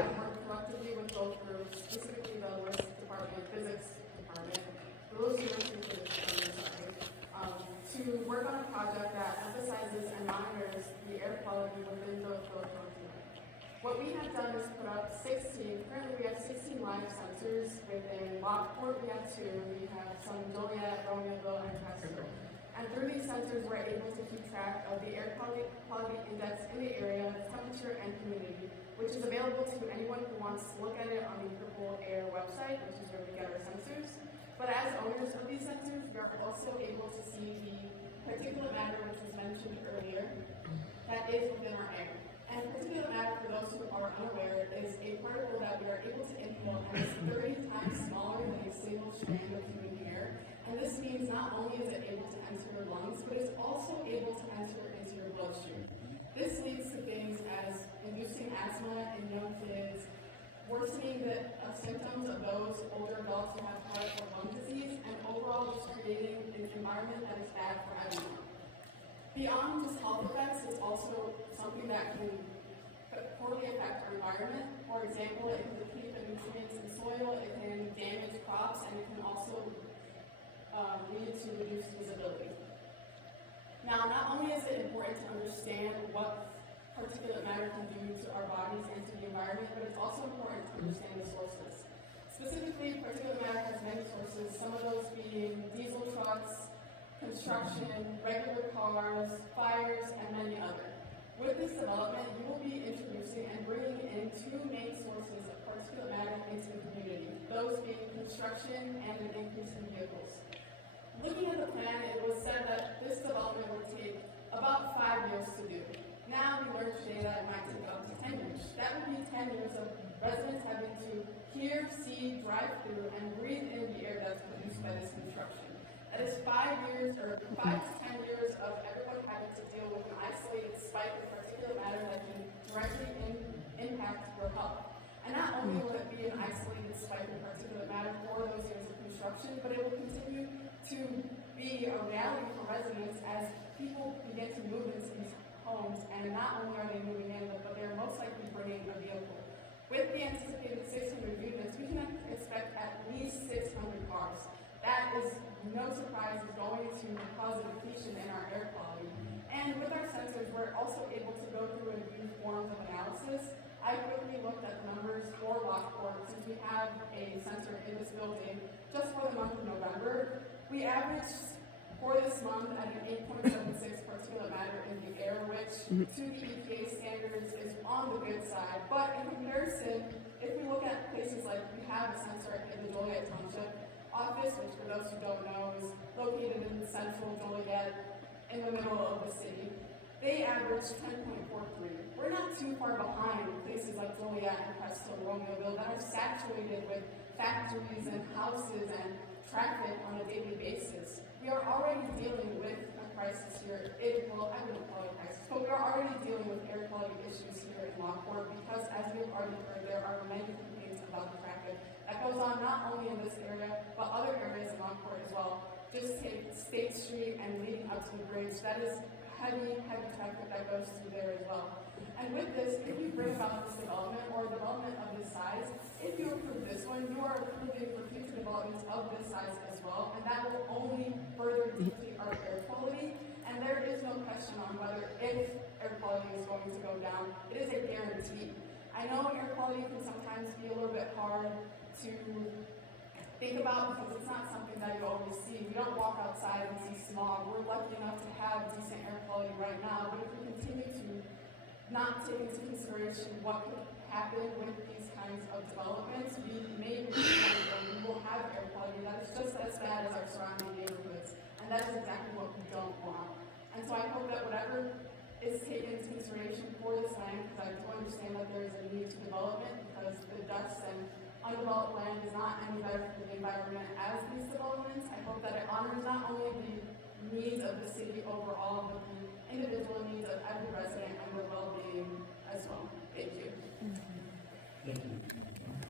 I work collectively with both groups, specifically the linguistics department, physics department, the Lewis University Physics department, to work on a project that emphasizes and monitors the air quality within the Philadelphia. What we have done is put up 16, currently we have 16 live sensors. Within Lockport we have 2, we have some in Joliet, Romeoville, and Preston. And through these sensors we're able to keep track of the air quality index in the area, temperature, and humidity, which is available to anyone who wants to look at it on the Purple Air website, which is where we get our sensors. But as owners of these sensors, we are also able to see the particulate matter, which was mentioned earlier, that is within our air. And particulate matter, for those who are unaware, is a particle that we are able to inhale and is 30 times smaller than a single strand of human hair. And this means not only is it able to enter your lungs, but it's also able to enter into your bloodstream. This leads to things as inducing asthma in young kids, worsening the symptoms of those older adults who have heart or lung disease, and overall just creating an environment that is bad for everyone. Beyond just health effects, it's also something that can poorly affect our environment. For example, it can deplete the nutrients in soil, it can damage crops, and it can also lead to reduced visibility. Now, not only is it important to understand what particulate matter can do to our bodies and to the environment, but it's also important to understand the sources. Specifically, particulate matter has many sources, some of those being diesel trucks, construction, regular cars, fires, and many others. With this development, you will be introducing and bringing in 2 main sources of particulate matter into the community, those being construction and an increase in vehicles. Looking at the plan, it was said that this development would take about 5 years to do. Now we learned today that it might take up to 10 years. That would be 10 years of residents having to hear, see, drive through, and breathe in the air that's produced by this construction. That is 5 years, or 5 to 10 years of everyone having to deal with an isolated spike of particulate matter that can directly impact your health. And not only will it be an isolated spike of particulate matter for those years of construction, but it will continue to be a reality for residents as people begin to move into these homes, and not only are they moving in, but they're most likely bringing a vehicle. With the anticipated 600 units, we can expect at least 600 cars. That is, no surprise, is going to cause a depletion in our air quality. And with our sensors, we're also able to go through and do forms of analysis. I quickly looked at the numbers for Lockport, since we have a sensor in this building, just for the month of November. We averaged for this month at an 8.76 particulate matter in the air, which to the EPA standards is on the good side. But in comparison, if we look at places like we have a sensor in the Joliet Township office, which for those who don't know is located in central Joliet in the middle of the city, they average 10.43. We're not too far behind places like Joliet and Preston, Romeoville that are saturated with factories and houses and traffic on a daily basis. We are already dealing with a crisis here. Well, I wouldn't call it a crisis, but we are already dealing with air quality issues here in Lockport because, as we have already heard, there are many complaints about the traffic that goes on not only in this area, but other areas in Lockport as well. Just take State Street and leading up to the bridge. That is heavy traffic that goes through there as well. And with this, if we bring about this development or development of this size, if you approve this one, you are approving for future developments of this size as well, and that will only further deplete our air quality. And there is no question on whether if air quality is going to go down. It is a guarantee. I know air quality can sometimes be a little bit hard to think about because it's not something that you always see. We don't walk outside and see smog. We're lucky enough to have decent air quality right now, but if we continue to not take into consideration what could happen with these kinds of developments, we may reach a point where we will have air quality that is just as bad as our surrounding neighborhoods, and that is exactly what we don't want. And so I hope that whatever is taken into consideration for this land, because I do understand that there is a need to development because the dust and undeveloped land is not any better for the environment as these developments. I hope that it honors not only the needs of the city overall, but the individual needs of every resident and their well-being as well. Thank you. Thank you.